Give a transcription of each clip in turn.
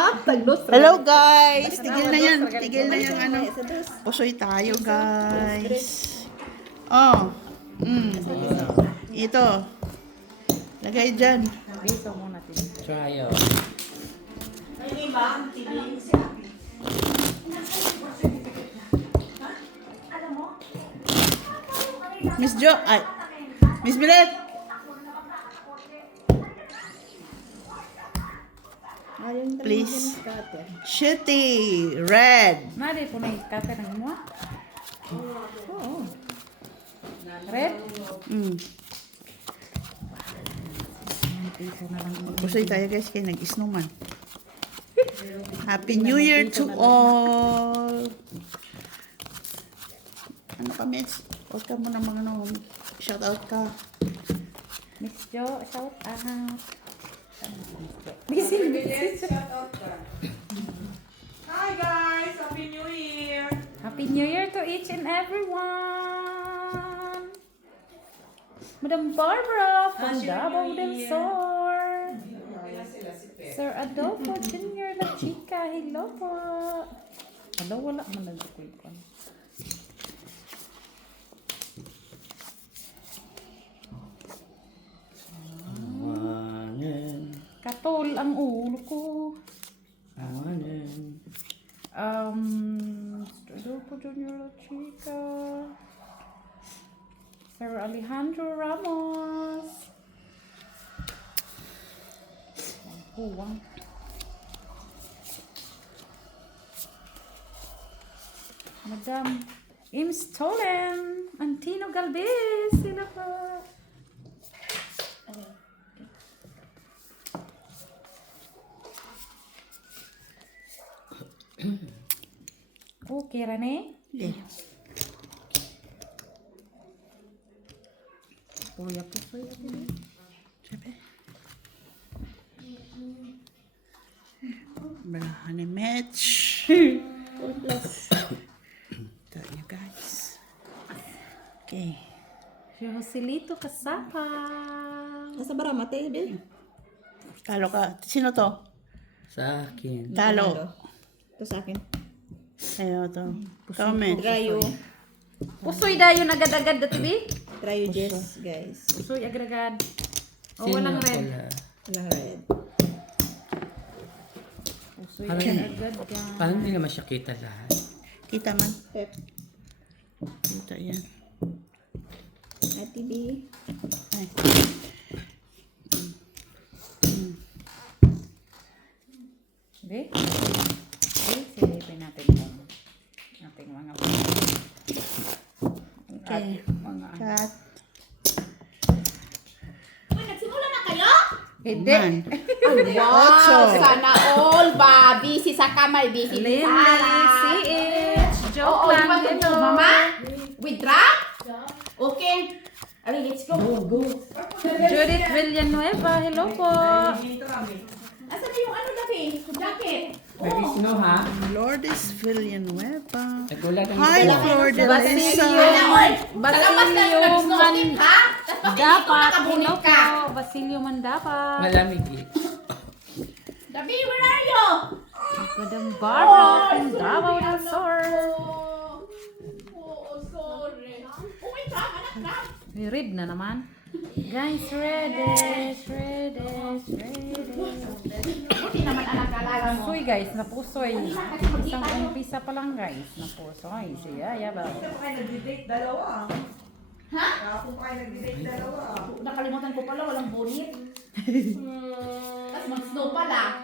Hello guys! Tigil na yan. Tigil na yung ano. Pusoy tayo guys. Oh. Ito. Lagay dyan. Dito muna natin. Try out. Miss Jo. Ay. Miss Bilet. Please. Shitty. Red. Mari po na iskate ng mo. Oo. Red? Dito na lang. Pusoy tayo guys kaya nag-isnuman. Happy New Year to all! Ano ka, Mitch? Huwag ka muna mga shout out ka. Miss Jo, shout out. Busy. Hi guys! Happy New Year! Happy New Year to each and everyone! Madam Barbara from Davao del Sur. Sir Adolfo Jr. La Chica, hello po. Hello, wala man nag-kulit ko. Awanan. Katol ang ulo ko. Awanan. Sir Adolfo Jr. La Chica. Sir Alejandro Ramos. Huwang. Madam Im Stolen. Antino Galvez. Sila pa. Okay, Rene? Yeah. Kuya po kayo. Sabi. Balahan ni Mitch. Ito you guys. Okay. Si Joselito Kasapa. Nasa Baramate, be? Talo ka. Sino to? Sa akin. Talo. Ito sa akin. Ayo to. Comment. Trayo. Pusoy dayo agad-agad dati bi? Trayo Jess, guys. Pusoy agad-agad. O Sino walang red. pala? Walang red. Pusoy Parang- agad-agad. Parang hindi naman siya kita lahat. Kita man. Pep. Kita yan. Ate B. Ay. Bi? Silipin natin kung ating mga Okay. mga Cut. Hindi. Man. Wow! Sana all ba? Busy sa kamay, busy Lindy, Sara. CH, joke Oo, lang di ba ito, ito. mama? Withdraw? Okay. Ari, let's go. Go. Judith Villanueva, hello po. Asan na yung ano dati? Jacket. Nag-snow ha? Lourdes Villanueva. Nagulat ang Hi, ito. Flor de Basilio. Lisa. Basilio Mandapat, hello po. ka. Basilio Mandapat. Malamig eh. Dabi, where are you? Madam Barbara from Davao del Sur. Oh, sorry. Uy, tama na. Read na naman. Guys, Reddish. Buti naman anak alala mo. Pusoy guys, napusoy. Isang umpisa pa lang guys, napusoy. Siya, yaba. Ha? Nakalimutan ko pala, walang bonit. Tapos mag-snow pala.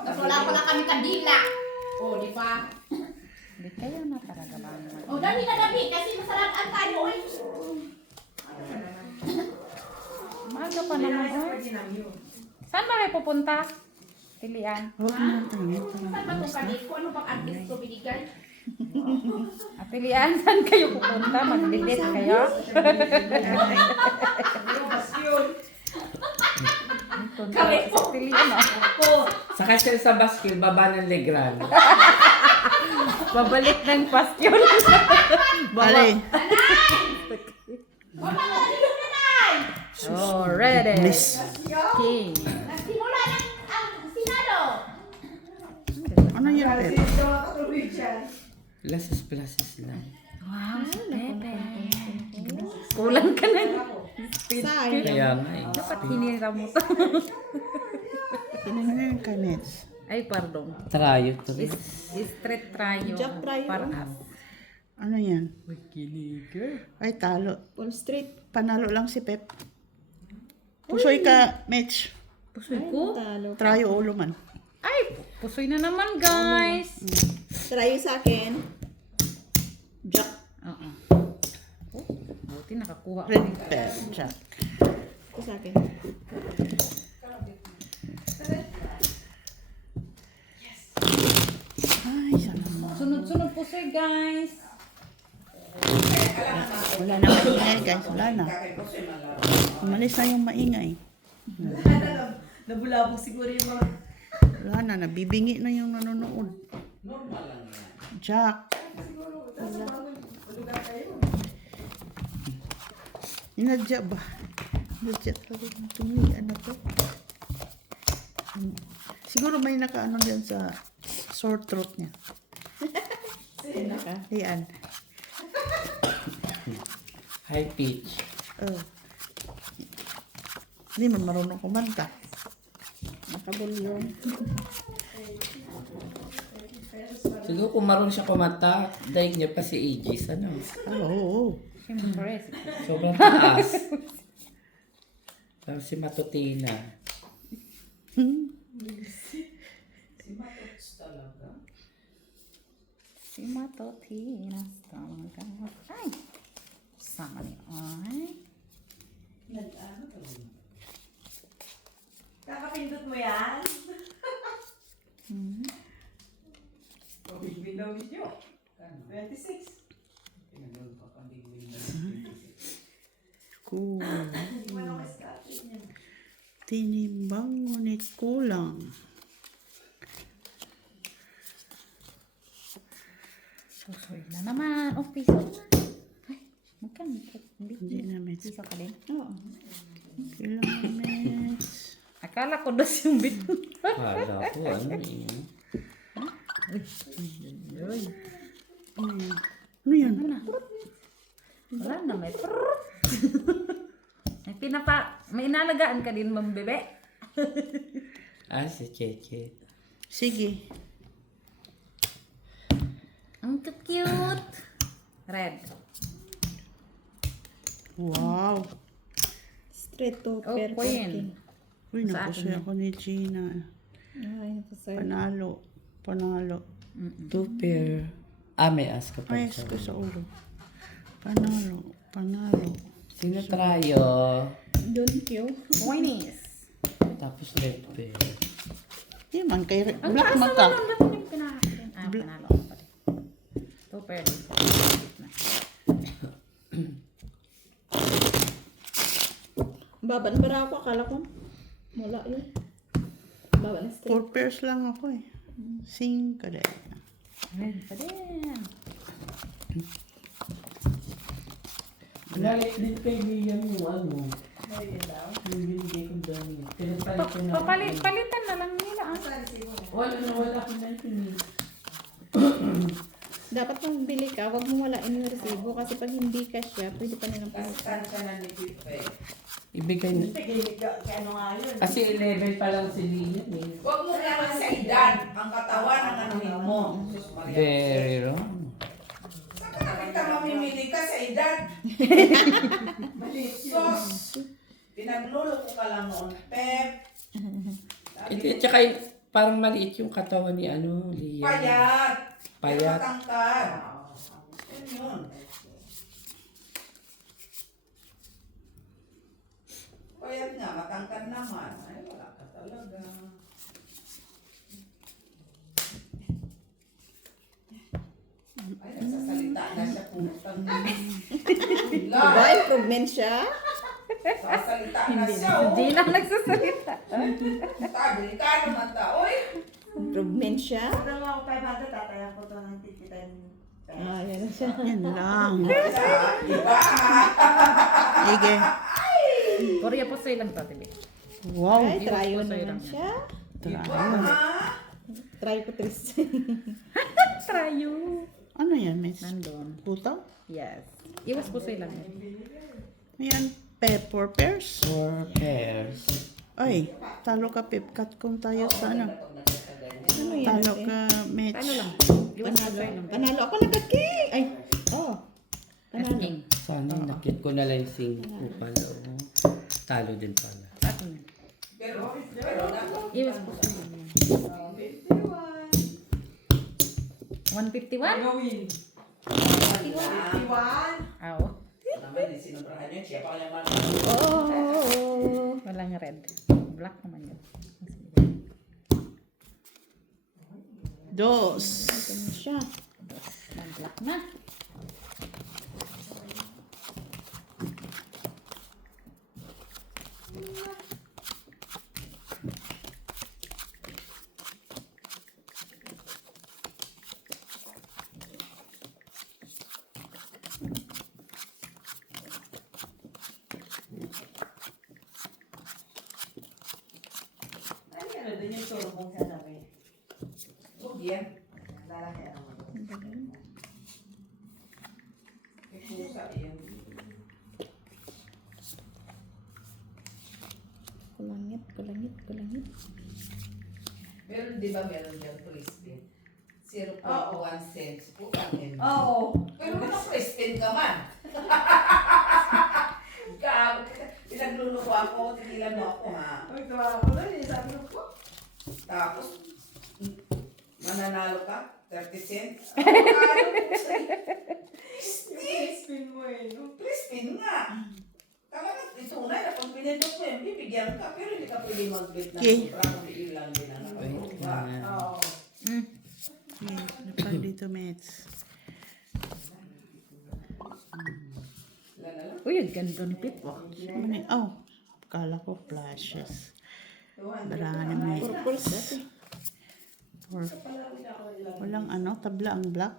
Tapos wala pala kami kadila. Oh, di ba? Hindi kayo na talaga ba? Oh, dami na dami kasi masalaan tayo. Oy. Maaga pa naman. Oh. Saan ba kayo pupunta? Pilian. Huwag na tayo. Saan ba itong kadit ko? Ano bang artist ko binigay? Pilian, saan kayo pupunta? Mag-delete kayo? Correct po. Pilian oh. Sakay sila sa baskil, baba ng Legran. Babalik ng pastyon. Bale. Mama, nalilog na nai! Oh, ready. Please. King. Nagsimula ng Senado. yan, Pep? Plases lang. Wow, si Pepe. Kulang ka na. Sayang. Kaya nga eh. Dapat hinira mo to. Tinangan ka, Nets. Ay, pardon. Trayo to rin. Straight tryo. Jack tryo. Para us. Ano yan? Kiniga. Ay, talo. Full street. Panalo lang si Pep. Pusoy ka, Mitch. Pusoy ko. Talo. Trayo ulo man. Ay, pusoy na naman, guys. Try sa akin. Jack. Oo. Oh, buti nakakuha ko. Red Pep, Jack. Ito sa akin. Ay, sana mo. Sunod-sunod pusoy, guys. Wala na maingay, guys. Wala na. Umalis na yung maingay. Nabulabog siguro yung mga... Wala na. Nabibingi na yung nanonood. Jack. Inadya ba? Inadya talaga yung tumigan na to. Siguro may nakaano dyan sa sore throat niya. Ayan. High pitch. Oh. Hindi man marunong kumanta. Nakabulyon. Siguro kung marunong siya kumanta, daig niya pa si Aegis, ano? Oo. Siyempre. Sobrang taas. Tapos si Matutina. Si Matotinas talaga. Ay! Sama ni ay. Kakapindot mo yan? Window video. 26. Cool. Hindi mo na start yan. Tinimbang ngunit kulang. Pusoy na naman. Oh, piso na. Ay, magkano? Hindi na, Mitch. Piso ka din? Oo. Kailangan, Mitch. Akala ko dos yung bit. Kala ko, ano eh. Ano yan? Wala na, may prrrr. May inalagaan ka din, Ma'am Bebe. Ah, si Cheche. Sige. Ang cute. Red. Wow. Straight to Oh, pair. queen. Uy, Sa napusoy akin ako ni Gina. Ay, ito sir. Panalo. Panalo. Two pair. Ah, may as ka pa. Ay, ko sa ulo. Panalo. Panalo. Sino Trayo? Don't you? Queenies. Tapos red pair. Di man, kay Ang Black taas Mata. naman ang dapat yung pinakakin. Ah, panalo ako pala. Two pair din. Baba na para ako. Akala ko. Wala yun. Baba na straight. 4 pairs lang ako eh. Sing ka din. Red pa din. Galit din kay Liam yung ano. Yung binigay kong dami. Pinapalit ko na. Palitan na lang nila. Ah. Wala ko na yun. Dapat pang bili ka, wag mo walain yung resibo kasi pag hindi ka siya, pwede pa nilang Saan ka na ni Pipe? Ibigay na. Ano nga yun? Kasi 11 pa lang si Liam eh. Huwag mo naman sa edad. Ang katawan ang anuhin mo. Sus Maria. Very wrong. Saan ka nakita mamimili ka sa edad? Sus! Pinagluloko ka lang noon, Pep. Ito, tsaka parang maliit yung katawan ni ano, Liam. Payat. Payat. Matangkad. Yun yun. Payat nga, matangkad naman. Ay, wala ka talaga. Ay, nagsasalita na siya putang. Diba? Improvement siya? Sasalita na siya, oh. Hindi na nagsasalita. Delikado man ta, oy. Improvement siya? Ano nga ako 500, tataya ko to ng tikitan. Ah, yan na siya. Yan lang. Diba? Sige. Korea po sa'yo lang to, Tibi. Wow. Ay, Hindi trayo ko sa'yo naman lang. siya. Tara. Ah, Try ko, Tris. Try you. Ano yan, miss? Nandun. Puto? Yes. Iwas pusoy lang. Ayan, pepper pears. 4 pairs. Ay, talo ka pipkat kung tayo sa ano. Ano yan? Talo ka, Mitch. Ano lang? Iwas pusoy lang. Panalo ako nagka-king! Ay, oh. Panalo. Asking. Sana nakit ko na lang yung 5 pala. Oh. Talo din pala. Sa akin. Pero Iwas pusoy lang. 151? gawin. 51. Aw. Naman, sinubrahan niya. Siya pa naman. Oh. Walang red. Black naman yun. Dos. Ganun siya. Mag-black na. Ano din yung turong sa namin? Huwag yan. May pusa yan. Kulangit. Meron, di ba meron dyan Crispin? 0.1 cents po ang end. Oo. Pero ano Crispin ka man? Pinagluluko ako, tigilan mo ako ha. Ay, tawa ko lang. Sabi ko. Tapos, mananalo ka, 30 cents. Spin mo eh. No? Crispin nga. Talagang itunay na pag pinindot mo yan, bibigyan ka, pero hindi ka pwede mag-bet na Okay. sobrang bigil lang din ang Wait nakuha. lang. Oo. Okay, napag dito, Mitch. Wala na lang. Uy, ang ganda ni Pip. Oh. Oh, kala ko flashes. Marami may. Walang ano, tabla ang black.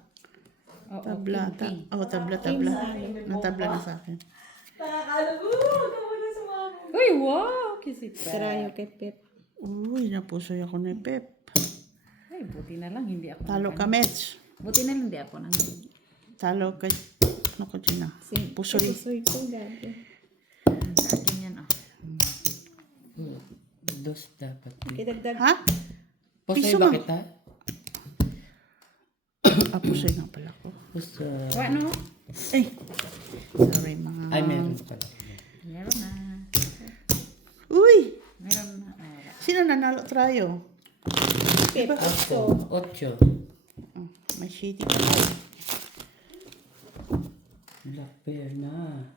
Oo, Tabla. pink. Tabla. Natabla na sa akin. Nakakala ko. Tama na sa mga. Uy, wow! Kisip. Try kay Pip. Uy, napusoy ako ni Pep. Ay, buti na lang hindi ako. Talo ka, Mitch. Buti na lang hindi ako nang. Talo ka. Ano ko dyan na? Pusoy. ko, gabi. Sa akin yan, oh. Dos dapat. Ha? Pusay Piso ba mo. kita? Pusoy nga pala ko. Pusay. Ano? Ay, sorry mga... Ay, meron pala. Meron na. Uy! Meron na. Ah, wala. Sino nanalo tayo? Ako. 8. Oh, may shitty ka. Black pair na.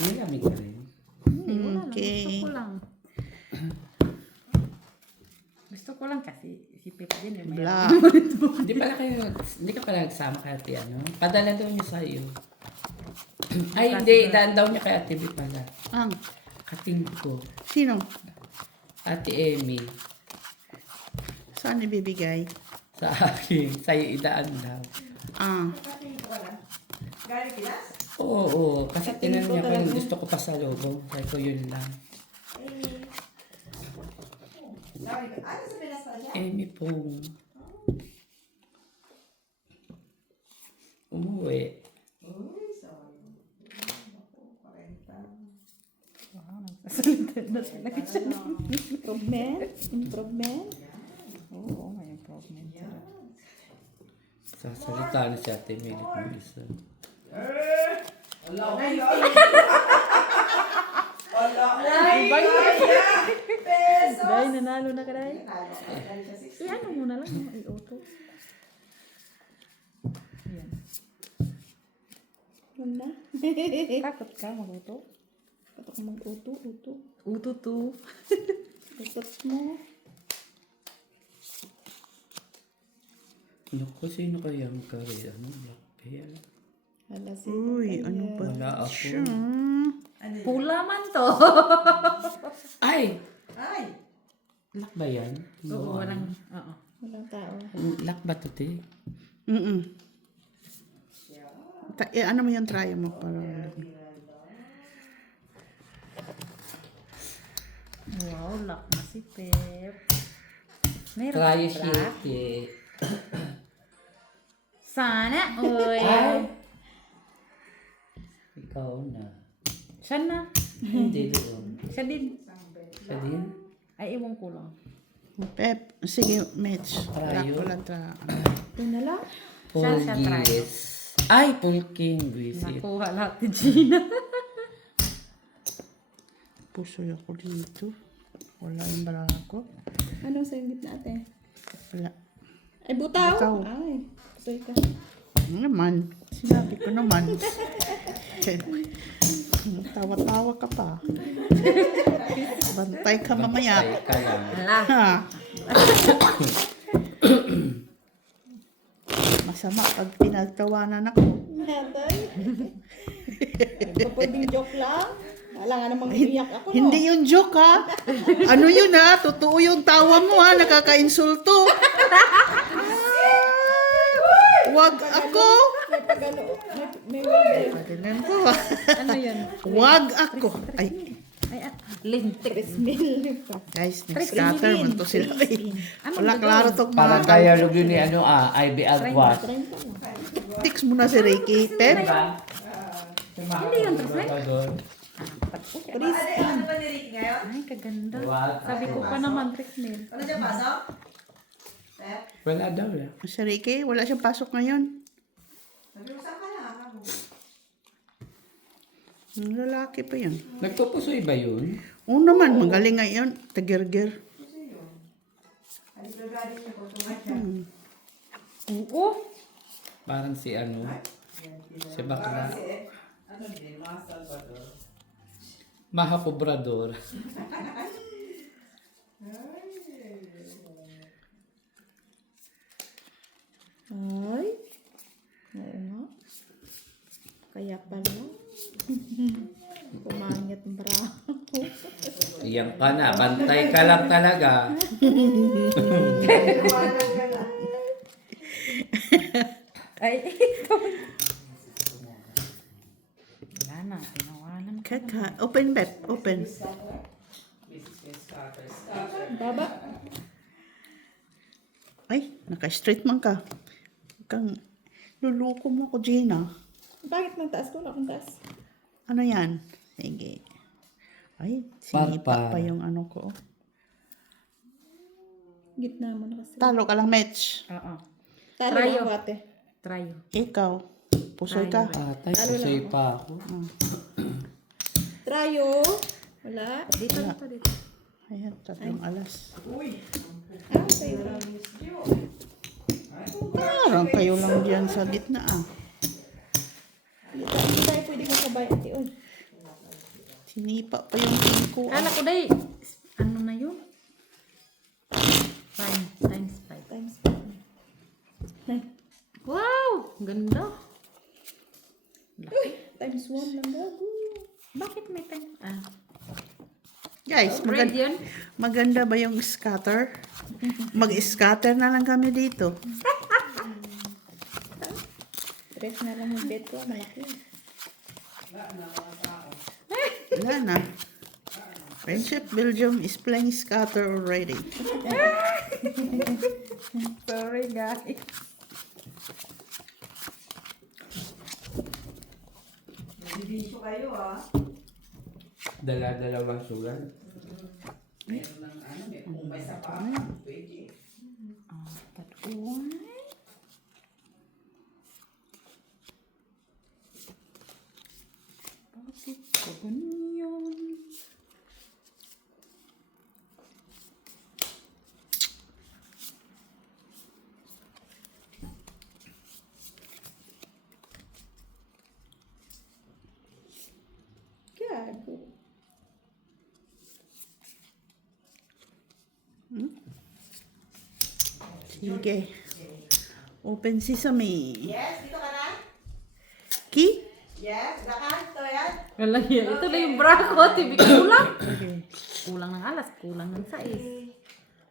Nilamig ka rin. Hindi, wala lang. Okay. Gusto ko lang. Gusto ko lang kasi si Pip din. Eh, may- Black. Hindi ka pala nagsama kay ate, ano? Padala daw niya sa'yo. Ay, hindi. Daan daw niya kay ate B pala. Ang, Kating ko. sino? Ate Emmy. Saan ibibigay? Sa akin. Sa'yo idaan daw. Ah, Galing Pinas? Oo. Kasi tinanong niya kung gusto ko pa sa logo. Sabi ko yun lang. Galing Pinas. Ano sa Pinas pala siya? Emmy pong umuwi. Uy, sorry. Ako, 40. Wow, nagsasalita na talaga siya. Improvement? Oo, may improvement. Sasalita na si ate Melit mo isa. Wala ko yun. Wala ko. Pesos! Dahil nanalo na ka dahil. Nanalo ka. Galing siya 60. Ano muna lang, no? I-auto. Yan. Wala. Takot ka mag-auto? Takot ka mag-auto? Uto to. Takot mo. Naku, sino kaya magkari? Ano? Black pair? Uy, ano ba? Wala ako. Siya. Pula man to. Ay! Ay! Lock ba yan? Oo, walang, oo. Lock ba ito, te? Ano mo yung try mo para... Wow, lock na si Pep. Meron Try ka shake. Sana, uy. Ay! Ikaw na. Siya na. Hindi doon. Siya din. Siya din? Ay, iwan ko lang. Pep, sige, Mitch. Tayo. Wala tra. Ito na lang. Siya try. Pulgis. Ay, pulking. Visit. Nakuha lahat ni Gina. Pusoy ako dito. Wala yung bala ko. Ano sa gitna ate? Wala. Ay, butaw. Butaw. Ay, soy ka. Ano naman? Sinabi ko naman. Tawa-tawa ka pa. Bantay ka mamaya. Ay, ka lang. Hala. Ha? Masama pag pinagtawanan ako. Natay. Pwedeng joke lang. Wala nga namang iiyak ako, no? Hindi yung joke ha. Ano yun ha? Totoo yung tawa mo ha. Nakaka-insulto. Wag ako. May word. Pagalan ko ha. Ano yan? Wag ako. Ay, Ay, lintik. Smell. guys, nag-scatter mo to sila. Wala klaro tong Parang mga. kaya log yun ni ano Ivy Agwas. Fix mo na si Ricky. Pep. Hindi yun, Trisay. Ano ba ni Rick ngayon? Ay, kaganda. Wag Sabi ko pa naman, Trismel. Ano dyan pasok? Wala daw eh. Si Ricky, wala siyang pasok ngayon. Sabi mo saan ka na? Ang lalaki pa yun. Nagpupusoy ba yun? Oo naman, magaling ngayon. Tagirgir. Oo. Parang si ano? Si Bakla. Ano din? Mga Salvador. Maha Cobrador. Ay. Oo nga. Kaya pala. Pumangit ang bra. Iyan ka na. Bantay ka lang talaga. Ay, ito. Wala na. Tinawanan ko. Kaka, open Pep, open. Baba. Ay, naka-straight man ka. Huwag kang luluko mo ko, Gina. Bakit nang taas ko? Wala akong taas. Ano yan? Sige. Ay, sinipa Parpar. pa yung ano ko. Gitna mo na kasi. Talo ka lang, Mitch. Oo. Talo Trayo. ako ate. Trayo. Ikaw, pusoy ka. Atay, pusoy pa ako. Trayo. Wala. Dito, dito, dito. Ayan, 3 alas. Ah, sa'yo. Parang kayo lang dyan sa gitna ah. Hindi tayo pwede magkabay ate. Uy. Sinipa pa yung pinko. Kala ko day, ano na yun? 5 times 5. Times. Wow! Ganda. Laki. Times 1 lang gago. Bakit may 10? Ah. Guys, Red yun? maganda ba yung scatter? Mag-scatter na lang kami dito. Tres na lang yung bed ko. Malaki. Wala na. Friendship Belgium is playing scatter already. Sorry guys. Nagdidisyo kayo Dala-dalawang sugal. Meron ng ano, kung may sapa, pwede. Tatuan. Bakit ko ganyan? Gago. Sige. Open sesame. Yes, dito ka na? Ki? Yes, dakan, ito yan. Wala yan. Ito na yung bra ko. Tibi kulang. Kulang ng alas. Kulang ng sais.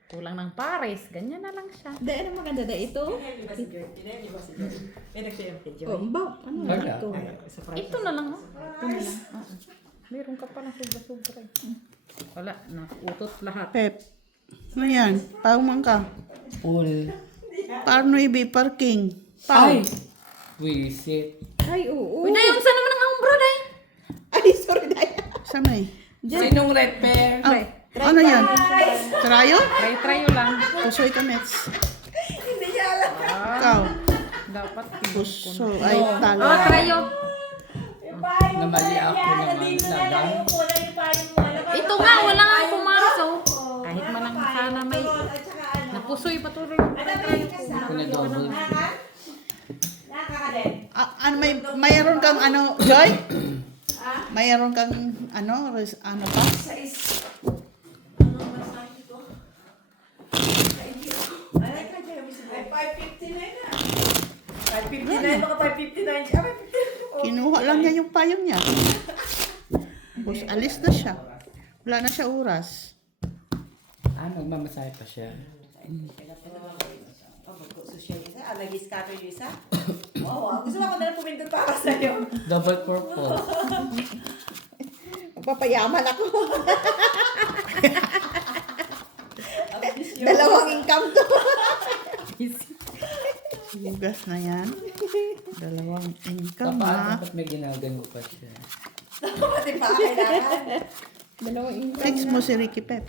Kulang ng pares. Ganyan na lang siya. Hindi, ano maganda da ito? Oh, ba? Ano Wala. ito? Ito na lang. Oh. Ito na lang. Meron ka pa ng sobra-sobra. Wala. Nakutot lahat. Pep. Ano yan? Paumang ka. Pool. Paano ibi parking? Ay! Wisit. Ay, oo. Uy, Day, saan naman ang umbro, Day? Ay, sorry Daya. Samay. Sinong repair? Ah, ano yan? Trayo? Try lang. Pusoy ka, Mets. Ikaw. Dapat Puso. Ay, talo. Oh, tryo. Namali ako naman lang. Ito nga, wala nga pumaso. Kahit man lang sana may napusoy patuloy. Ako na double. Ano, mayroon kang ano, Joy? Mayroon kang ano, ano pa? Ay, 559 na. 559, mga 559 siya. 559. Kinuha lang niya yung payong niya. Tapos alis na siya. Wala na siya oras. Magmamasahe pa siya. Nag-discover yung isa? Oo, gusto mo ako na lang pumindot para sa'yo. Double purpose. Papayaman ako. Dalawang income to. Hugas na yan. Dalawang income Paano ha. ba't may ginagano pa siya? Pati pa kailangan. Dalawang income. Text mo si Ricky Pep.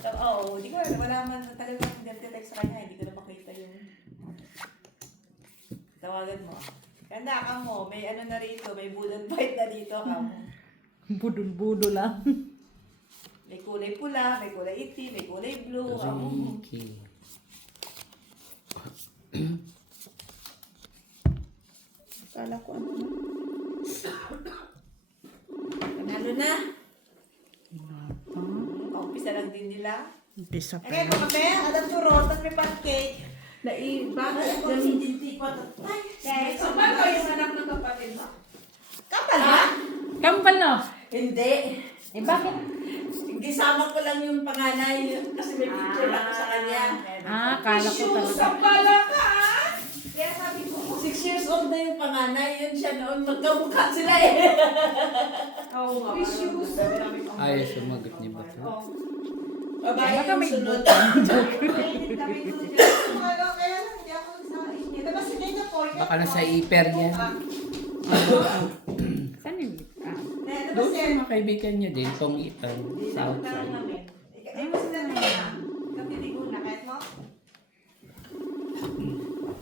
Oo, hindi ko alam. Wala man talaga nag-text sa kanya. Hindi ko na makita yung tawagan mo. Kanda ka mo, may ano na rito, may budol bite na dito ka mo. Budol-budol lang. May kulay pula, may kulay itim, may kulay blue. ka mo. Ricky. Kala ko ano. Panalo na. Umpisa lang din nila. Umpisa pa Kaya yan. kung kape, adam turot, at may pancake. Bakit ako hindi pa tatay? Kaya sa bago yung anak ng kapatid mo. Kapal ba? Kampal no? Hindi. Eh bakit? Gisama ko lang yung panganay kasi may picture ako sa kanya. Kala ko talaga. Pala ka ah! Kaya sabi ko, 6 years old na yung panganay. Yun siya noon, magkamukha sila eh. Oo nga. Issues. Ayaw sumagot niya ba ito? Babae Baka yung may sunod. Kaya lang, hindi ako nagsasain niya. Diba si Nena po? Baka nasa iper niya. Saan yung Doon sa mga kaibigan niya din, tong itan. Sa outside. Ay, mo sila Nena. Kapitigunan, kahit mo?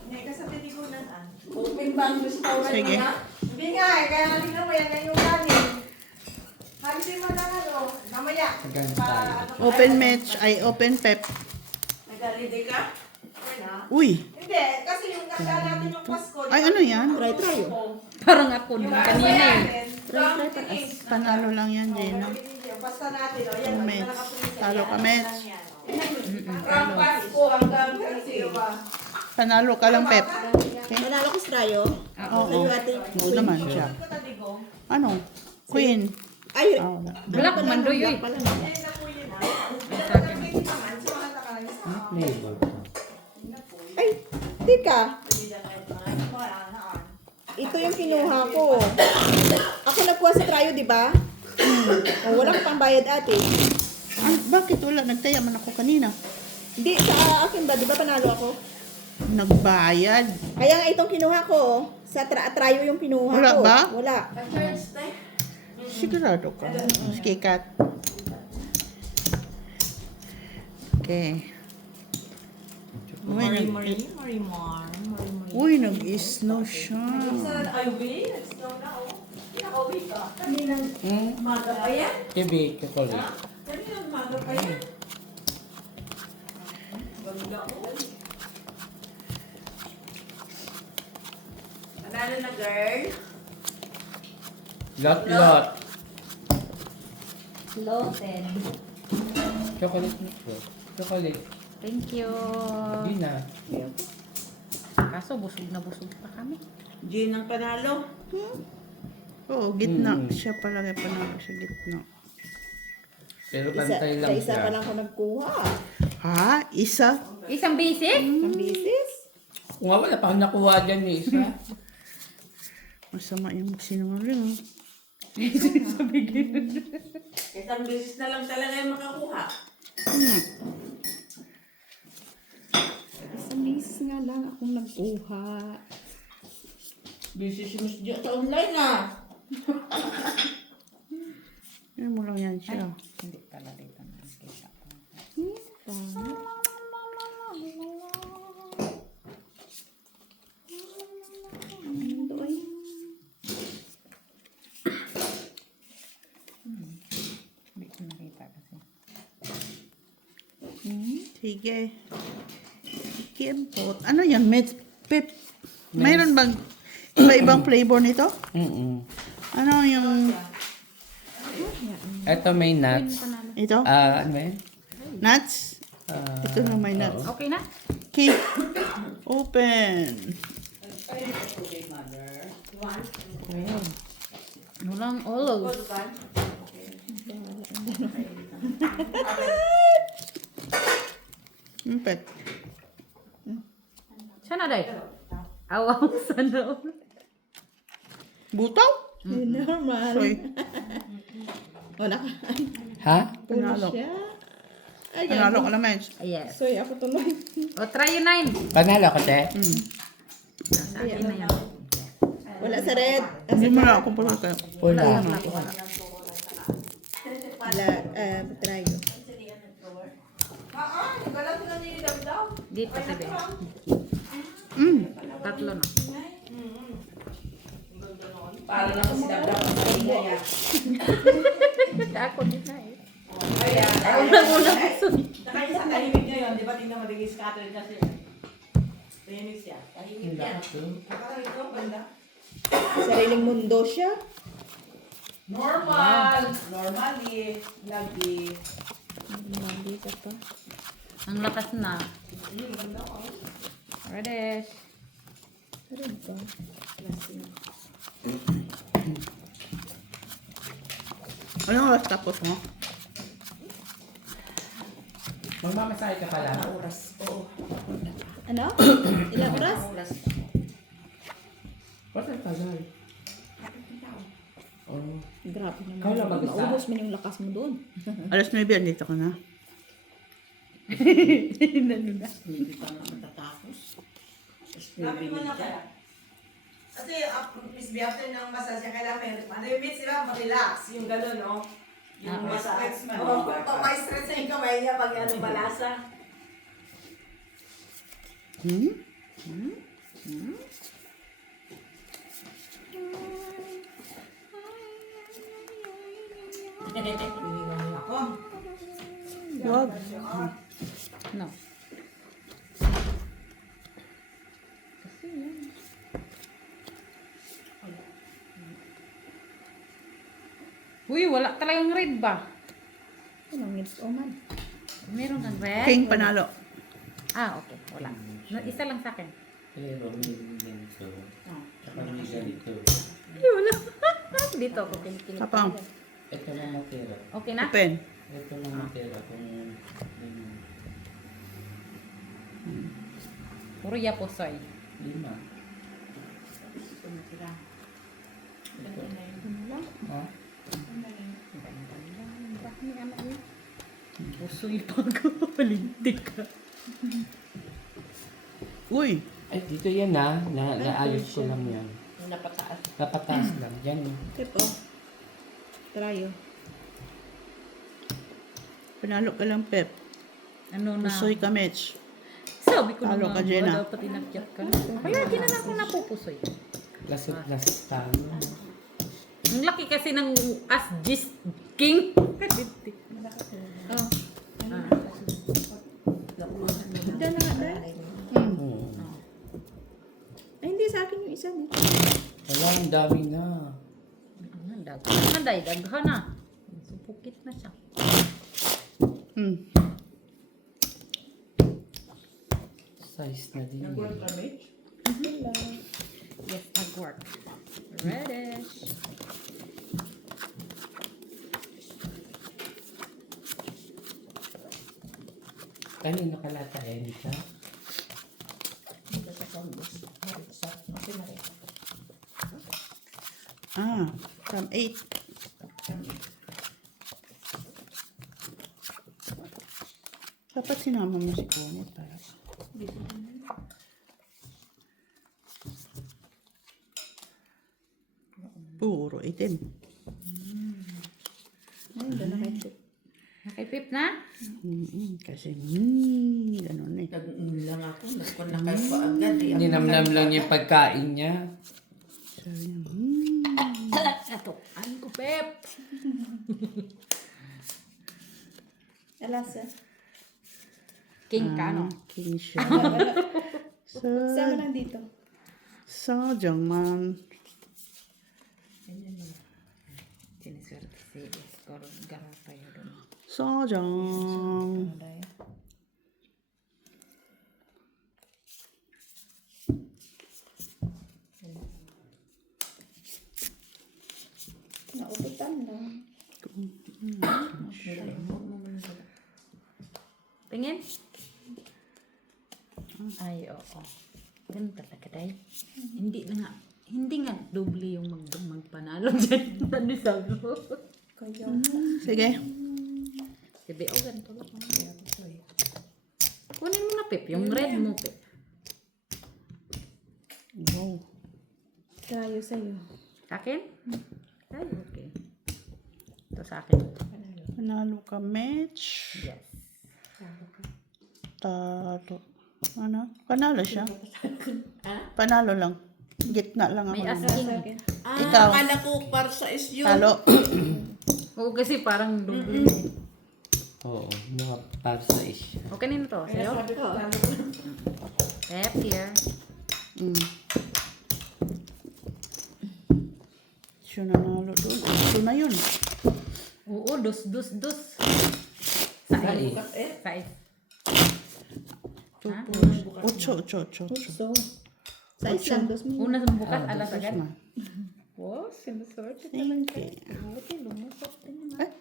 Hindi ka sa pitigunan ah. Open ba ang restaurant Sige. niya? Hindi nga eh, kaya halina mo yan na yung kanin. Halitin mo na ano, mamaya. Ganda. Open match ay open pep. Nag-holiday ka? Wala. Uy, Hindi, kasi yung nakita natin yung Pasko. ay ano yan? Try. Parang ako nung kanina eh. Panalo lang yan, Gina. Basta natin, o yan. Mets. Talo ka, Mets. From Pasko hanggang sino ba? Panalo ka lang, Pep. Okay? Manalo ko sa Rayo. Oo. Oo naman siya. Ito taligo. Ano? Queen. Ay, Oh, Black mandoy eh. Ayun na po yun ah. Pinag-update naman, so makata ka lang isa. Flavor. ay, tika. Hindi na kahit mga anaan. Ito yung kinuha ko. Ako nagkuha sa Rayo, di ba? Oh, walang pambayad ate. Ah, bakit wala? Nagtaya man ako kanina. Hindi, sa akin ba? Di ba panalo ako? Nagbayad. Kaya nga itong kinuha ko. Sa Rayo yung kinuha Wala ko. ba? Wala. Pa-church tayo. Sigurado ka. Sige, Kat. Okay. Uy, nag-snow siya. Ay, wait. Nag-snow na oh. Pinaka-uwi ka. Kaninang Hmm? umaga pa yan? Kibi, chocolate. Kaninang umaga pa yan? Ganda oh. Panalo na girl. Lot. Loaded. Chocolate nito. Chocolate. Thank you. Hindi na. Kaso busog na busog pa kami. Gin ang panalo. Oo, gitna. Mm. Siya pala kaya panalo sa gitna. Pero Isa, pantay sa lang isa siya. pa lang ako nagkuha. Ha? Isa? Isang basic? Ang bisis. Kung nga wala pa akong nakuha dyan eh. Isa. Masama yung sinungaling. Isang beses na lang talaga yung makakuha. Isang beses nga lang akong nagkuha. Busy si Miss Dio sa online ah. Yan mo lang yan siya. Hindi pala dito na kita. Ano ay? Hindi ko nakita kasi. Sige. Kiempot. Ano yan? Pep. Mayroon bang iba-ibang flavor nito? Ano yung... Ito may nuts. Ito? Ano ba yun? Nuts? Ito na may nuts. Okay na? Cake. Open. Walang olive. Pet. Sana day. Awang sana. Butaw? Normal. Soy. Wala ka. Ha? Puro Panalo. siya. Ay, Panalo ka naman. Yes. Soy, ako tuloy. O, try yun, 9. Panalo ko, te. Sa akin na yan. Wala sa red. Hindi mo na ako pulutan. Wala. Wala, trayo. Nagalat na niyo yung daw. Dito, sabi. Tatlo na. Para lang si Dabda sa niya. Ako din na eh. Nakaisa tahimik ngayon, di ba? Tingnan mo, digis scatter kasi. Tahimik siya. Tahimik yan. Akala ito, banda. Sariling mundo siya. Normal. Normally. Lagi. Mali ka pa. Ang lakas na. Radish. Red ba? Anong oras tapos mo? Magmamasahe ka pala. Ano? Ilang oras? Ba't ang tagal? Oh. Grabe naman. Ikaw lang mag-isa? Maubos man yung lakas mo doon. Alas 9 andito ka na. Hindi pa nga matatapos. Sabi mo na kaya. Kasi Miss B, after ng massage, kailangan ano yung bits, diba? Mag-relax. Yung gano'n, no? Yung massage. Oo, pa-stress na yung kamay niya pag ano balasa. Ako. Wag. No. Uy, wala talagang red ba? Anong it's man? Meron kang red? King panalo. Ah, okay. Wala. No, isa lang sa akin. Pero may ganito. Tsaka may ganito. Ay, wala. Dito ako kinikilig. Tapang. Ito lang matira. Okay na? Open. Ito lang matira kung... Puro yaposoy. 5. Ha? Pusoy pag palintik ka. Uy. Ay, dito yan naayos ko lang yan. Napataas. Napataas lang. Yan. Tipo. Trayo. Panalo ka lang, Pep. Ano na? Pusoy ka, Mitch. Sabi ko Talo naman, ka, Jenna. dapat inakyat ka na. Kaya di na lang ako napupusoy. Lasot talo. Ang laki kasi ng asgis king. Oh. Diyan na nga, dahil. Ay, hindi sa akin yung isa dito. Wala, ang dami na. Daghan na, daghan na. Supukit na siya. Size na din. Nag-work kami. Yes, nag-work. Reddish. Kanino ka lata, Erika? From 8. Ba't sinama mo si Kunit pala? Puro itim. Ay, doon na kayo. Nakipip na? Kasi, ganun eh. Nag-lang ako, nagkunakay ko agad. Ninamnam lang yung pagkain niya. Sabi niya, Ito, ano ko, Pep? Alasa. King ka, no? King siya. Sama lang dito. Sadyang Siniswerte si Iskor. Garang tayo doon. Sadyang. Naubutan lang. Tingin? Ay, oo. Ganun talaga, day. Hindi nga doble yung magpanalo dyan. Ano sabi mo? Kaya. Sige. Sabi, ganito lang. Kunin mo na, Pep. Yung red mo, Pep. Wow. Tayo sa'yo. Sa akin? Ay, okay. Ito sa akin. Panalo ka, Mitch. Yes. Talo. Ano? Panalo siya. Panalo lang. Gitna lang ako. May naman. asking. Ikaw. Akala ko para sa is yun. Talo. Oo, kasi parang doble. Oo, mga para sa isya. O, kanino to? Sa'yo? Pep, here. Siya nanalo doon. Ito na yun. Oo, dos. Sais. Sais. Ocho. So, size lang, dos mo. Una sa bukas, alas agad. Na. Wow, sinusort. Thank you. Okay, lumusot din naman. Eh,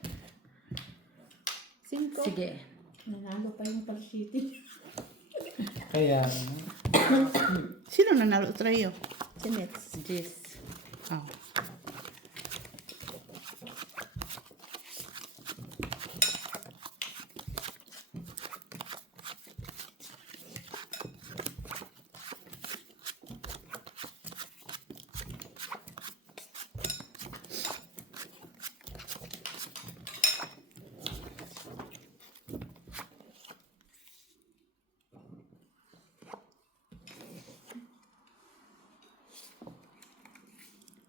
Cinco. Sige. Nanalo pa yung palsiti. Kaya, sino nanalo? Trayo. Sinets. Jis. Oh.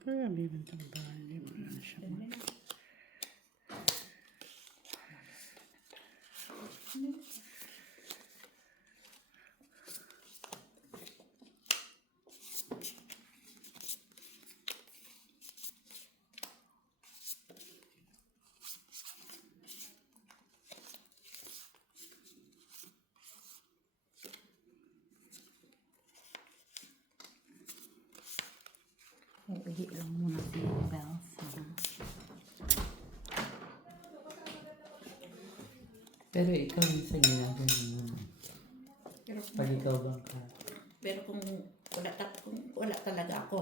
Kaya bibintang bahay. Hindi mo na siya. Uwi lang muna si Bells. pero ikaw minsan ginagawa mo. Pag ikaw bang ka. Pero kung wala talaga ako.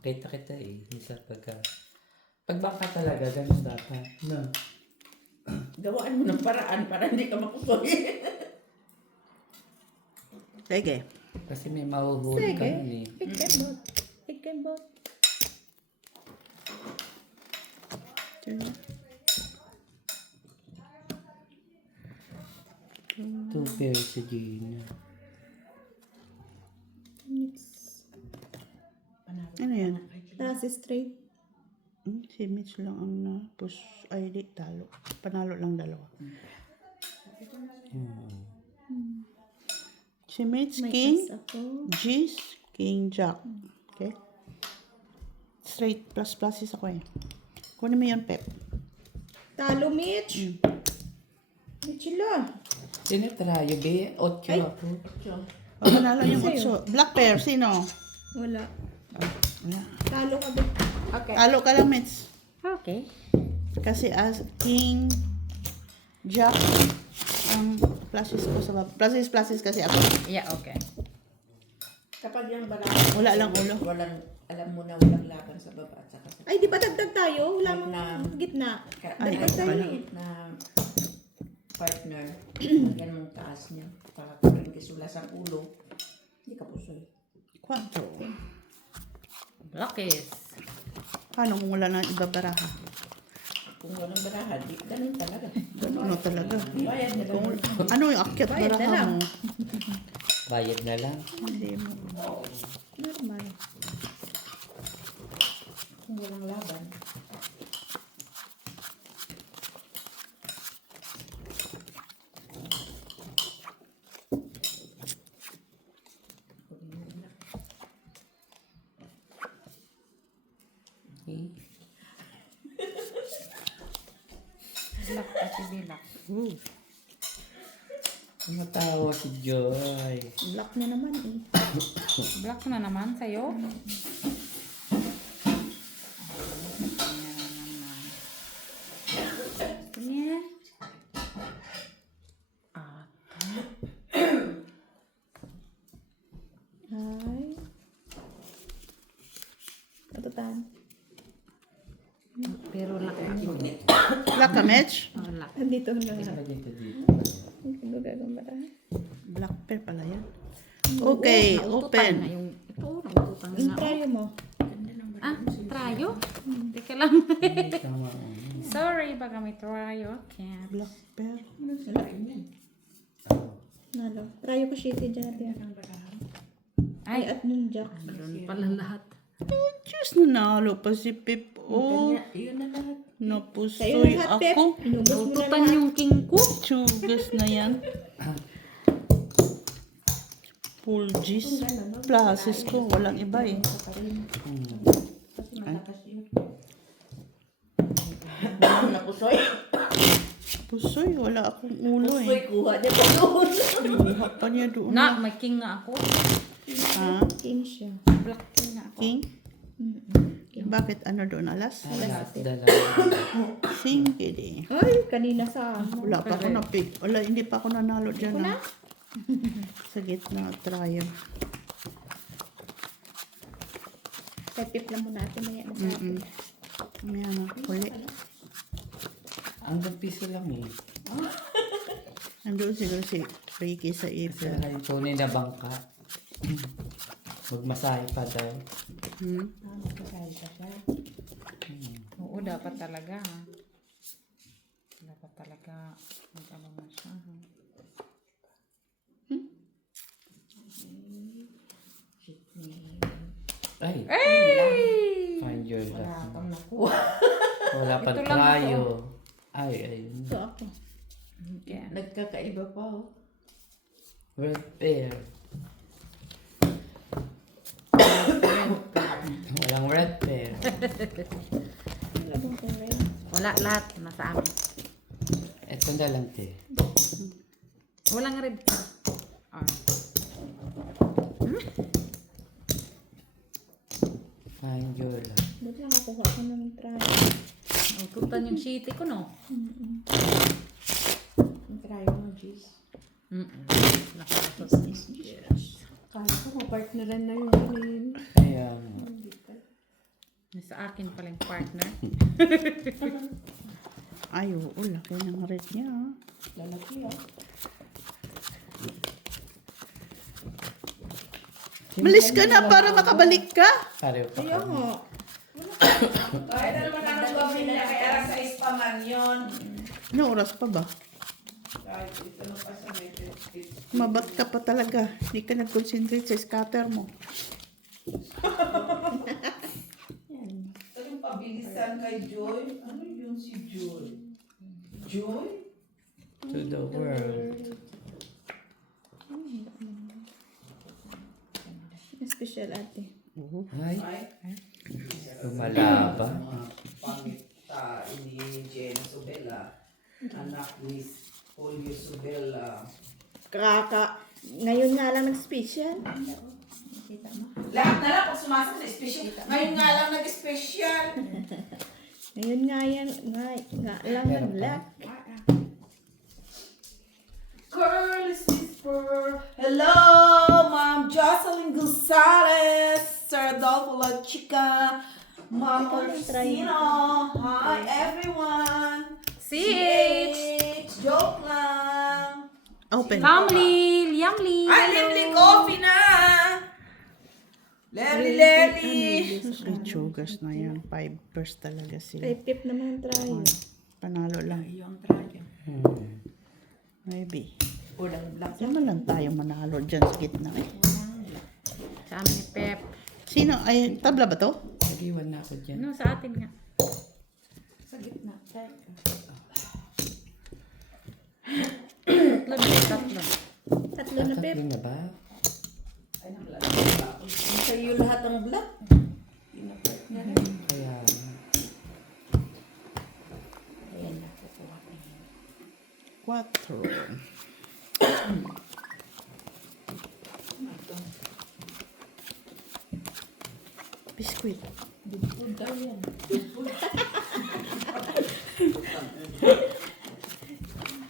Kita eh. Minsan pag bangka talaga, ganun dapat. No. Gawaan mo ng paraan para hindi ka makukulit. Sige. Kasi may mahuhuli ka nun eh. Ikembot. Two pairs si Gina. Ano yan? Taas straight. Si Mitch lang ang na-push. Ay, di, talo. Panalo lang dalawa. Si Mitch, May King, taas ako. G's, King, Jack. Okay? Straight pluses ako eh. Kunin mo yun, Pep. Talo, Mitch. Mitch lang. Sino trayo, be? Otyo ako. O, panalo yung 8. Black pair, sino? Wala. Wala. Talo ka din. Okay. Talo ka lang, Mitch. Okay. Kasi as King, Jack, ang pluses ko sa baba. Pluses kasi ako. Yeah, okay. Kapag yung barang, Wala lang ulo. alam mo na walang laban sa baba at saka sa Ay, di ba dagdag tayo? Wala Kahit na- mong gitna. Ay, Dagdag tayo. maliit na partner. Lagyan mong taas niya. Para kung kisula sa ulo. Hindi ka pusoy. Kwanto. Blockies. Paano kung wala nang ibabaraha? Kung walang baraha, di ganun talaga. Ano talaga? Bayad na lang. Ano yung akyat Bayad na baraha lang. mo? Bayad na lang. Hindi mo. Normal. Kung walang laban. Okay. Black at bilak. Matawa si Joy. Black na naman eh. Black na naman sa'yo. Yan. Ah, Ay. Katutan. pero laki. Black ka, Mitch? Oh, laki. Andito na. Ano dito dito? Ano gagawin ba tayo? Black pear pala yan. Okay, Naututan na open. yung ito. Naututan Yung na. trayo mo. Ah, trayo? Teka lang. Tama. Sorry, baka may trayo. Okay. Black pear. Nalo. Trayo ko shitty dyan natin. Ay, Ay, at nung jack. doon pala lahat. Diyos, nanalo pa si Pip. Oh, Yun na lahat. Sa'yo napusoy lahat, Pep. ako. Inubos mo na Naututan lahat. yung king ko. Chugas na yan. Full G's. Plasis ko. Walang iba eh. Napusoy. Pusoy, wala akong ulo Pusoy, eh. kuha niya pa doon. Kuha pa niya doon. Na, may king nga ako. Ha? King siya. Black king nga ako. King? Bakit ano doon? Alas? Last dalawa. Singkidi. Ay, kanina sa ano. Wala pa ako na pick. Wala, hindi pa ako nanalo dyan. Ako na? Sa gitna, trial. Pepip lang muna natin maya na sa atin. Ayan na, huli. Hanggang piso lang eh. Nandun siguro si Ricky sa Kasi April. yung tunay na bangka. Magmasahe pa daw. Hmm? Oo, dapat talaga. Ha? Dapat talaga. Mag-ano na siya. Ha? Ay! Hey! Find your luck. Kang nakuha. Wala pa Ito lang tayo. Ay, ayun. Ito ako. Okay. Nagkakaiba pa oh. Red pear. Walang red pear. Wala bang kung red? Wala lahat. Nasa amin. Ito na lang, te. Walang red ka. Ah. Find your luck. Ba't lang nakuha ko ng try? Naututan yung shitty ko, no? Yung try mo, jeez. Kala ko mapartneran na yung rin. Kaya, Sa akin pala yung partner. Ay, oo, laki ng red niya. ah. Lalaki ah. Malis ka na para makabalik ka. pareho pa Kaya kami. nga. Kahit ano naman ang gawin niya, kaya aras sa ispaman yun. Ano oras pa ba? Kahit ito na pa sa may 50. Mabat ka pa talaga. Hindi ka nag-concentrate sa scatter mo. Ito yung pabilisan kay Joy. Ano yun si Joy? Joy? To the world. Special ate. Ay, Ay, lumalaban. pangita ni Jen Subela. Anak ni Julio Subela. Ngayon nga lang nag-special. Kita mo? Lahat na lang pag sumasok na special. Ngayon nga lang nag-special. Ngayon nga yan. Nga lang nag-lock. Girl, is this for... Hello, Ma'am Jocelyn Gonzalez, Sir Adolfo La Chica, Ma'am Orsino. Hi, everyone. CH! Joke lang. Open. Family, yumly. Ay, Lemli, coffee na! Lemli! Richugas na yan. 5 pers talaga sila. Ay, pip naman tayo. Panalo lang. Yung trayo. Maybe. Ulang black. Saan man lang tayo manalo dyan sa gitna eh. Sa amin ni Pep. Sino? Ay, tabla ba to? Nag-iwan na ako dyan. Ano sa atin nga? Sa gitna. Tatlo. Tatlo na pip. Tatlo na ba? Sa'yo lahat ang black. Kaya, Ayan na, kukuha ko yun. 4. Biskuit. Food daw yan.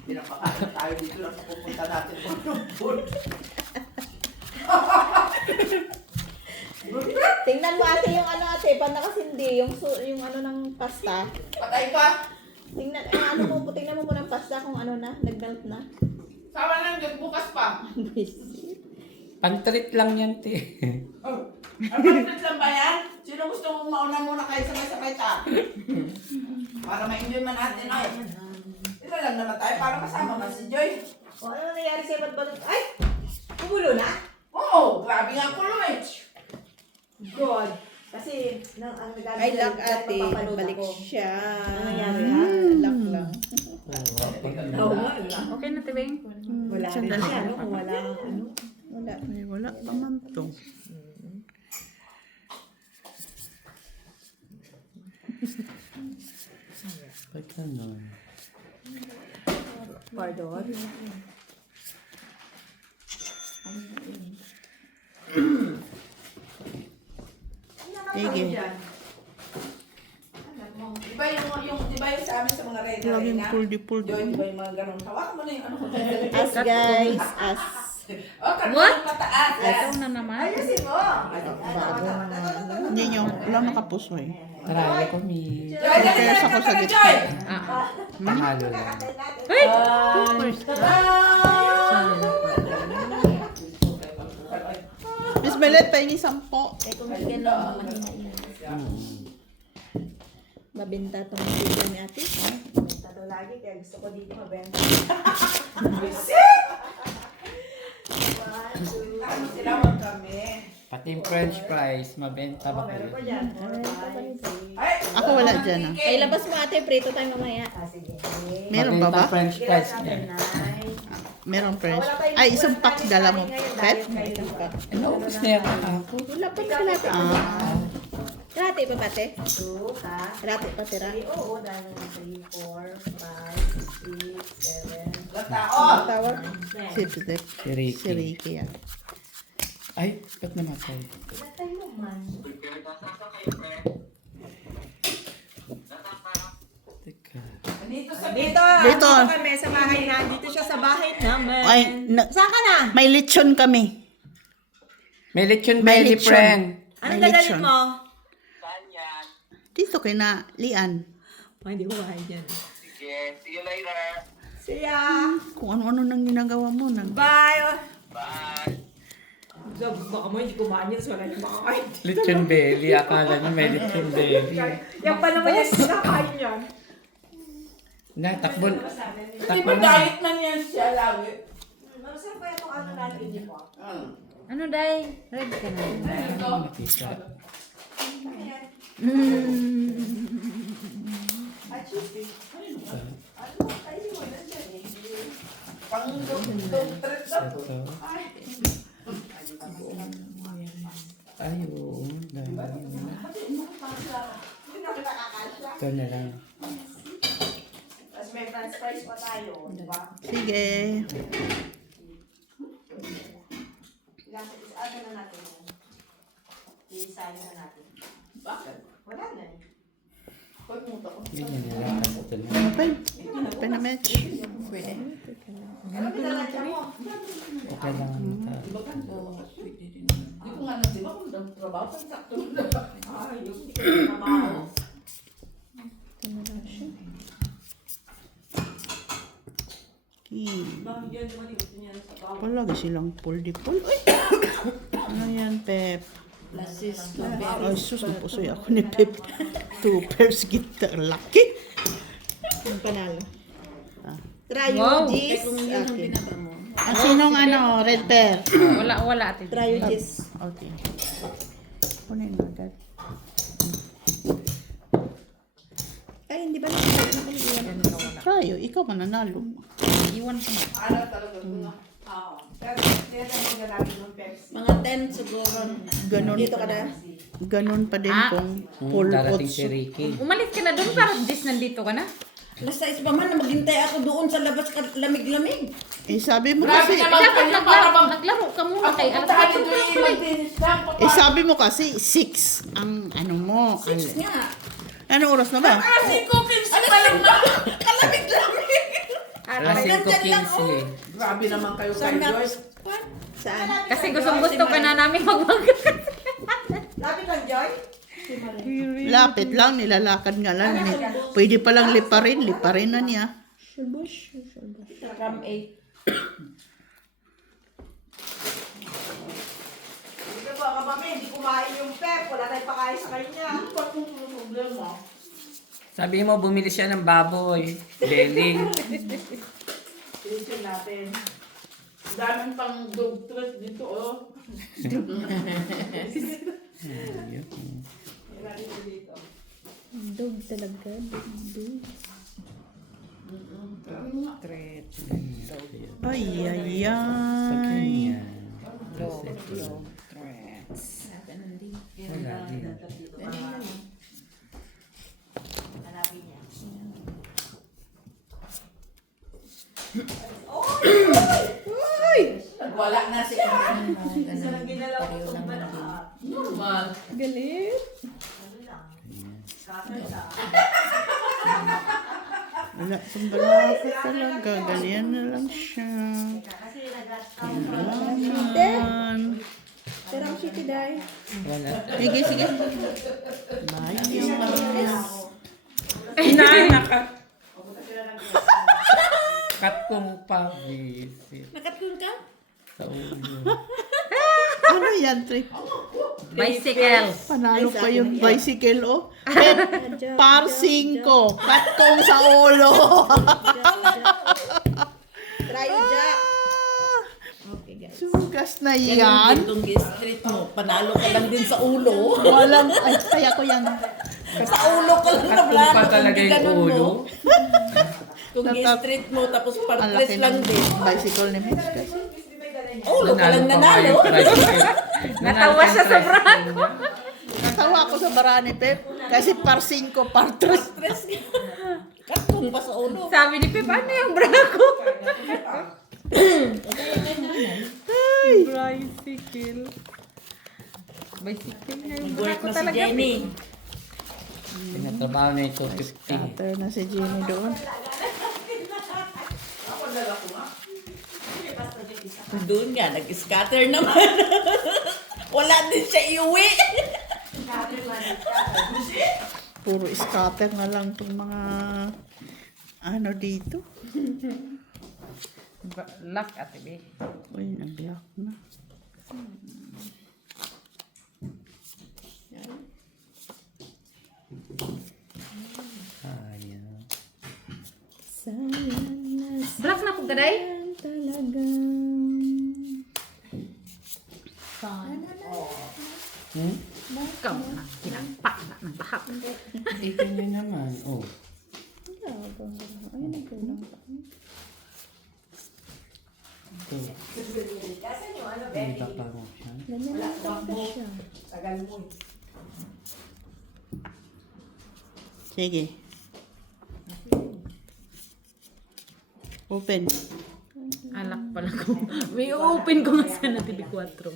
Pinapakain tayo dito lang sa pupunta natin. Food. Tingnan mo ate yung ano ate, pag nakasindi, yung ano ng pasta. Patay pa. Tingnan, ano mo, tingnan mo muna ang pasta kung ano na, nag-melt na. Sawa lang yun, bukas pa. pantrit lang yan, te. Oh, ang pagkat lang ba yan? Sino gusto mong mauna muna kayo sabay-sabay ta? Para ma-enjoy man natin ay. Ito lang naman tayo para kasama man si Joy. O ano nangyari sa'yo ba't balot? Ay! Kumulo na? Oo, grabe nga kulo eh. God. Kasi, ang nagagawa Ay, lock ate. Balik siya. Ang nangyari ha? Lock lang. Oo nga, lang. Okay na, Tibing? Wala rin Sandali. siya, no? Kung wala, ano. Wala. Ay, wala pa man to. Ba't ganun? Pardon? Sige. Diba yung sa amin sa mga red Laging arena? puldi-puldi. Joy, diba yung mga ganun? Hawakan mo na yung ano ko. As guys, as. Oh, What? What? Mataas. Ikaw na naman. Ayusin mo. Hindi nyo, wala nakapuso eh. Marami ko, mi. Joy, dali Kaya ka ako sa na, gitna. Joy. Panalo lang. Hey! Miss Belet, pahingi 10. Eh, kung hindi gano'n, mamahina yan. Mabenta tong video ni ate. Mabenta daw lagi, kaya gusto ko dito mabenta. Ano sila wag kami? Pati yung french fries, mabenta ba kayo? Ay, Ako wala dyan ah. Ay, labas mo ate, prito tayo mamaya. Meron ba ba? Mabenta french fries niya. Meron fresh. Ay, isang pack dala mo. Pet? Naubos na yan ako. Wala pa na kalate. Ah, Kalate pa pate? Kalate pa tira. Lataon. Tawag. si Pidep. Si Ricky. Si Ricky ah. Ay, ba't namatay? Teka. Dito sa Dito, Dito. kami sa bahay na. Dito siya sa bahay namin. Ay, Saan ka na? may lechon kami. May lechon May belly, lechon. friend. Anong May dadalhin lechon. mo? Dito kay na Lian. Ay, hindi ko bahay dyan. See you later. See ya! Kung ano-ano nang ginagawa mo. Bye! Bye. So, baka mo hindi kumain yan, so wala yung makakain. Lechon belly. Akala niya may lechon belly. Yan pa naman yan, kinakain yan. Na, takbon. Di Takbo ba na. diet man yan siya lagi? Saan pa itong ano natin dito? Ano, Day? Ready ka na. Nakita. Pang trip na po. Ito. Ay, oo. Dami. Ito na lang. Tapos may french fries pa tayo, di ba? Sige. Ano na natin yan? I-design na natin. Bakit? Wala na eh. Pagpunta ko. Ganyan na lang. Ito na. Open. Open na match. Pwede. Ano pinalagyan mo? Okay lang. Hindi ko nga na, di ba kung trabaho, sakto na. Ay, yung hindi ko na trabaho. Bakit yan, di ba di gusto niya sa bawang? Palagi silang pull di pull. Uy! Ano yan, Pep? Ay, sus, napusoy ako ni Pep. 2 pairs kita. Laki! Ang panalo. Ah. Try Wow. G's. Okay. Ang sinong ano, red pair? Wala ate. Try G's. Okay. Kunin mo agad. Ay, hindi ba na? Tayo, ikaw mananalo. Iwan ko na. Ano talaga ito na? Oo. Pero kaya tayo maglalagay ng Pepsi. Mga 10 siguro. Ganon, Dito ka na. ganon pa din kung full Darating oats. si Ricky. Umalis ka na doon para Jess nandito ka na. Alas 6 pa man na maghintay ako doon sa labas lamig-lamig. Eh, sabi mo kasi, Dapat naglaro ka muna kay alas 4 pa. eh, sabi mo kasi 6 ang ano mo. 6 nga. Ano oras na ba? Kasi cooking sa palang kalamig-lamig. Alas 5:15. Grabe naman kayo Saan kay nga? Joyce. Saan? Kasi gusto ka na namin magwag. Lapit lang, Joy. Lapit lang, nilalakad nga lang. Pwede palang liparin na niya. Shubush. Ram 8. Hindi ka ba, kabami, hindi kumain yung Pep. Wala tayong pakain sa kanya. Ano ba kung problema? Sabi mo, bumili siya ng baboy. Belly. Tinisyon natin. Ang daming pang dog stress dito, oh. Ayun. Wala dito dito. Dog talaga. Dog. Ay, ay, Sa ay. kanya. Wala din. Wala na si Isa lang ginalaw ko sa lahat. Normal. Galit. Wala pang balakot talaga. Galian na lang siya. Kailangan. Pero ang city dahil. Wala. Sige, sige. Mayos. Kat kong pa-visit Nakatun ka? sa ulo. Ano yan, Trick? Bicycle. Panalo pa yung bicycle, oh. Par 5. Cut kong sa ulo. Try Jack. Okay guys. Sugas na yan. Itong street mo, panalo ka lang din sa ulo. Walang, ay, kaya ko yan. Sa ulo ka lang Kat na kong plano. pa talaga Hindi yung ganun ulo. mo. Kung street mo, tapos Ang partres laki lang ng din. bicycle ni Mitch kasi. Ulo ka lang pa nga nanalo. yung tricycle. Natawa siya sa braso. Natawa ako sa barani, Pep. Kasi par 5, par 3. Partres ka. Katong pa sa ulo. Sabi ni Pep, ano yung bra ko? Bicycle. Bicycle na yung bra Work ko na si talaga. Jenny. Pinatrabaho na ito 50. Cutter na si Jenny doon. Doon nga, nag-scatter naman. Wala din siya iuwi. Puro scatter na lang itong mga ano dito. Luck ate be. Uy, nabiyak na. Ayaw. Black na ko gaday? Hmm? Ikaw na. Kinampak na ng lahat. Ito nyo naman. Oh. Ito. Hindi ba pangok siya? Tagal mo. Sige. Open. Alak pala ko. May open ko nga sana TV4.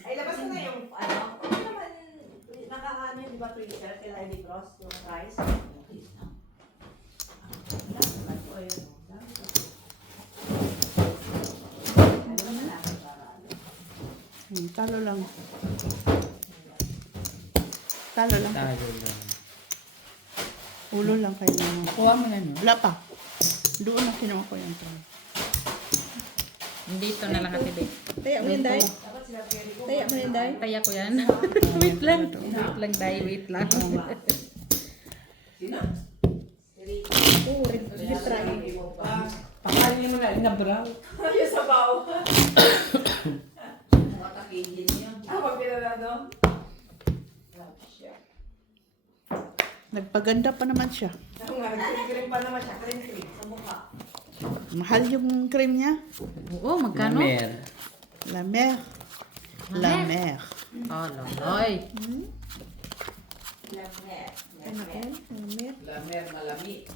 Ay, labas na yung, ano, ano naman, nakakaano yun, di ba, freezer, kay Lady Cross, yung rice. Talo lang. Talo lang. Tayo lang. Ulo lang kailangan. Kuha mo na no? Wala pa. Doon na kinuha ko yung tray. Dito na lang ate, babe. Taya mo yan, Day. Taya mo yan, Day. Kaya ko yan. Wait lang. Wait lang, Day. Wait lang. Oo, retry. Pakain mo na, inabraw. Ayun sa bao. Makakagin yun. Pag pinalado. Nagpaganda pa naman siya. Ako nga, nag-cream pa naman siya. Cream sa mukha. Mahal yung cream niya. Oo, magkano? Mer. La mer. La mer. Oh, loloy. Lamer, malami.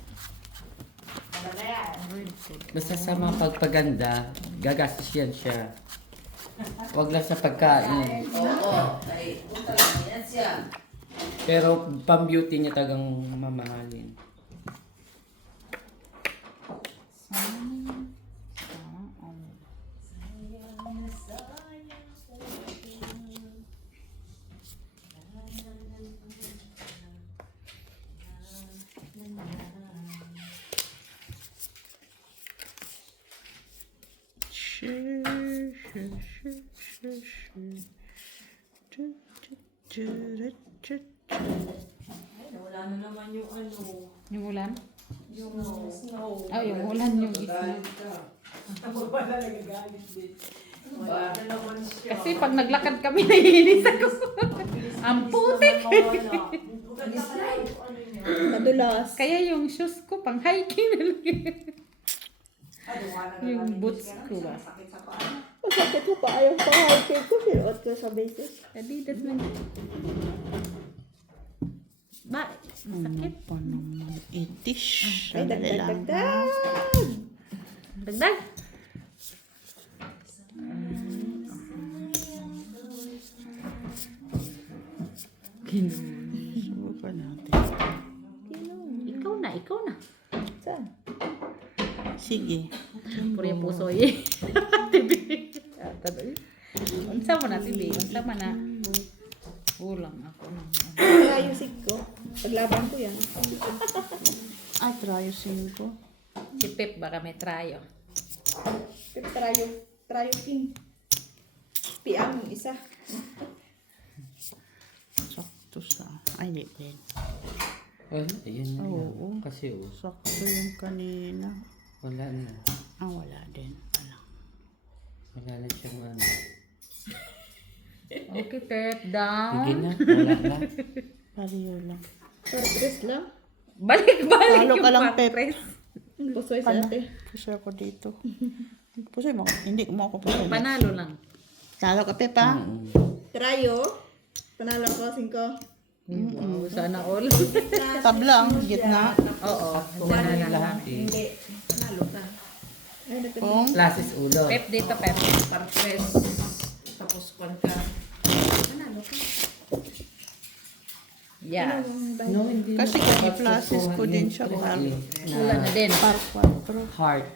Basta sa mga pagpaganda, gagastos yan siya. Huwag lang sa pagkain. Oo. Ay, punta lang yan siya. Pero pang-beauty niya tagang mamahalin. Wala na naman yung ano. Yung ulan? Yung snow. Oh, yung ulan yung isla. Wala nagagalit din. Wala na naman siya. Kasi pag naglakad kami, naiinis ako. Ang putik. Madulas. Kaya yung shoes ko, pang hiking na lang. Yung boots ko ba? Masakit ko pa. Ayaw pa hiking ko. Sinuot ko sa basis. Adidas lang. Ba, sakit. Pa naman. Itish. Ay, Sandali lang. dagdag. Dagdag. Subukan natin. Ikaw na. Saan? Sige. Puro yung puso eh. Tibi. Unsa mo na, Tibi. Unsa mo na. Ulang ako na. Ayusin ko. Paglaban ko yan. Trayusin ko. Si Pep baka may trayo. Trayo king. Piang isa. Sakto sa... Ay, hindi din. Ayun na Oo. yan. Kasi Sakto yung kanina. wala na. Wala din. Wala. Wala na siyang ano. Okay, Pep. Sige Down. na, wala na. Pariyo lang. Sorpress lang. Balik Talo yung ka lang, Pep. mattress. Pusoy sa ate. Pusoy ako dito. Pusoy mo. Hindi mo ako pusoy. Panalo lang. Talo ka, Pepa. Trayo. Panalo ko, 5. Wow, sana all. Tablang. Gitna. Oo. Diyan na lang. Lahat eh. Hindi. Panalo ka. Ay, nagpapalala. Kung Classes ulo. Pep dito, Pep. Parpress. Tapos kwan ka. Panalo ka. Yes. No, hindi Kasi na. kung Dapat i-classes ko kukuha din yung siya, stress par- eh, Wala na din. par 4. Heart.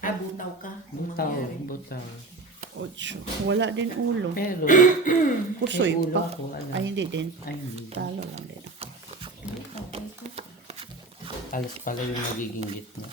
Ah, butaw ka. Butaw. Butaw. 8. Wala din ulo. Pero, Pusoy may ulo pa. ako. Ano? Ay, hindi din. Ay, hindi. Talo lang din. Alas pala yung magiging gitna.